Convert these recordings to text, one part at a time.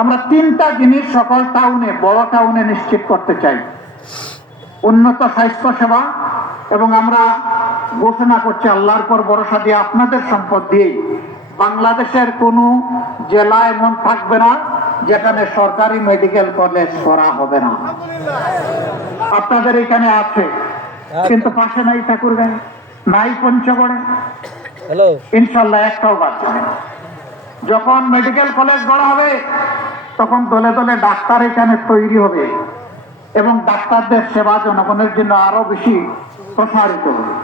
আমরা তিনটা জিনিস সকল টাউনে, বড় টাউনে নিশ্চিত করতে চাই। উন্নত স্বাস্থ্য সেবা, এবং আমরা ঘোষণা করছি আল্লাহর পর ভরসা দিয়ে আপনাদের সম্পদ দিয়েই বাংলাদেশের কোনো জেলা এমন থাকবে না যেখানে সরকারি মেডিকেল কলেজ করা হবে না। আপনাদের এখানে আছে, কিন্তু পাশে নাই ঠাকুরগাঁয়ে, নাই পঞ্চগড়ে, ইনশাল্লাহ একটাও বাদ যাবে না। যখন মেডিকেল কলেজ গড়া হবে তখন দলে দলে ডাক্তার এখানে তৈরি হবে এবং ডাক্তারদের সেবা জনগণের জন্য আরো বেশি প্রসারিত হবে।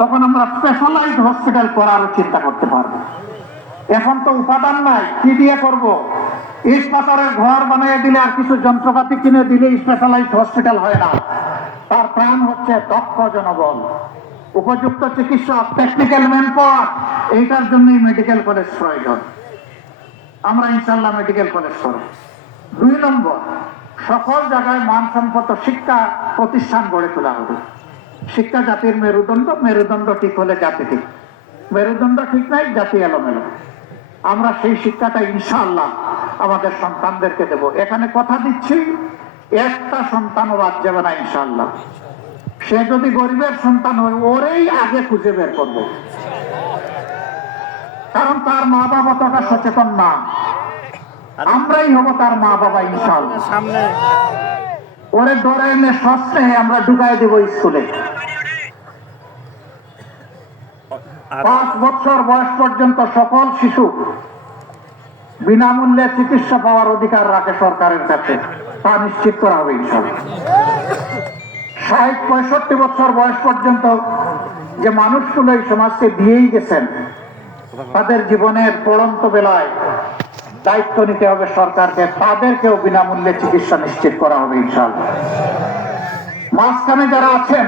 তখন আমরা স্পেশালাইজড হসপিটাল করারও চিন্তা করতে পারবো। এখন তো উপাদান নাই, কি দিয়ে করব? ইট পাথরের ঘর বানিয়ে দিলে আর কিছু যন্ত্রপাতি কিনে দিলে স্পেশালাইজড হসপিটাল হয় না। তার প্রাণ হচ্ছে দক্ষ জনবল, উপযুক্ত চিকিৎসক, টেকনিক্যাল ম্যান পাওয়ার। এইটার জন্যই মেডিকেল কলেজ প্রয়োজন। আমরা ইনশাল্লাহ মেডিকেল কলেজ করব। 2 নম্বর, সকল জায়গায় মানসম্মত শিক্ষা প্রতিষ্ঠান গড়ে তোলা হবে। শিক্ষা জাতির মেরুদণ্ড, মেরুদণ্ড ঠিক হলে জাতি ঠিক, মেরুদণ্ড ঠিক নাই জাতি এলোমেলো। আমরা সেই শিক্ষাটা ইনশাআল্লাহ আমাদের সন্তানদেরকে দেব। এখানে কথা দিচ্ছি, একটা সন্তানও বাদ যাবে না ইনশাআল্লাহ। সে যদি গরিবের সন্তান হয়, ওরেই আগে খুঁজে বের করবো, কারণ তার মা বাবা ততটা সচেতন না। আমরাই হব তার মা বাবা ইনশাআল্লাহ। ওরে ধরে এনে সস্তে আমরা ঢুকাই দেব স্কুলে। 5 বছর বয়স পর্যন্ত সকল শিশু বিনামূল্যে চিকিৎসা পাওয়ার অধিকার রাখে সরকারের কাছে, তা নিশ্চিত করা হবে ইনশাআল্লাহ। 60-65 বছর বয়স পর্যন্ত যে মানুষগুলো এই সমাজকে দিয়েই গেছেন, তাদের জীবনের পড়ন্ত বেলায় দায়িত্ব নিতে হবে সরকারকে, তাদেরকেও বিনামূল্যে চিকিৎসা নিশ্চিত করা হবে ইনশাআল্লাহ। মাঝখানে যারা আছেন,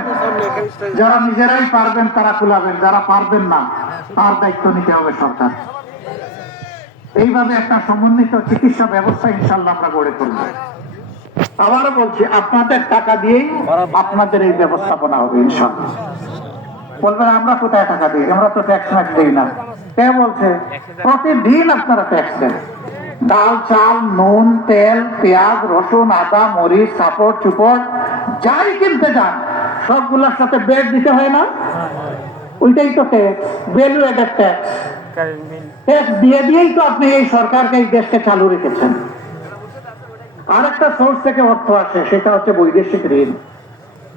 যারা নিজেরাই পারবেন তারা কুলাবেন, যারা পারবেন না তার দায়িত্ব নিতে হবে সরকার। এইভাবে একটা সমন্বিত চিকিৎসা ব্যবস্থা ইনশাআল্লাহ আমরা গড়ে তুলব। আবারও বলছি, আপনাদের টাকা দিয়েই আপনাদের এই ব্যবস্থাপনা হবে ইনশাআল্লাহ। বলবেন আমরা কোথায় টাকা দিই? আমরা তো ট্যাক্স ম্যাক্স দিই না। কে বলছে? প্রতিদিন আপনারা ট্যাক্স দেন। ডাল, চাল, নুন, তেল, পেঁয়াজ, রসুন, আদা, মরিচ, কাপড় চুপড় যাই কিনতে যান সবগুলোর সাথে বেড দিতে হয় না? ওইটাই তো tax, value aided tax. Tax দিয়ে দিয়েই তো আপনি এই সরকারকে, এই দেশকে চালু রেখেছেন। আরেকটা সোর্স থেকে অর্থ আসে, সেটা হচ্ছে বৈদেশিক ঋণ।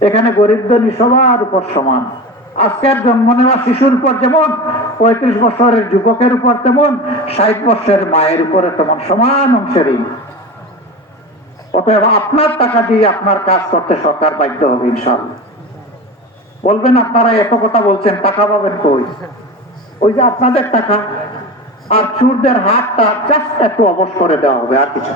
এখানে গরিব ধনী সবার উপর সমান। আজকের জন্ম নেওয়া শিশুর উপর যেমন, 35 বছরের যুবকের উপর তেমন, 60 বছরের মায়ের উপরে তেমন সমান অংশের ঋণ। অতএব আপনার টাকা দিয়ে আপনার কাজ করতে সরকার বাধ্য হবে ইনশাআল্লাহ। বলবেন আপনারা এত কথা বলছেন, টাকা পাবেন কই? ওই যে আপনাদের টাকা। আর চোরদের হাতটা জাস্ট একটু অবশ করে দেওয়া হবে, আর কিছু।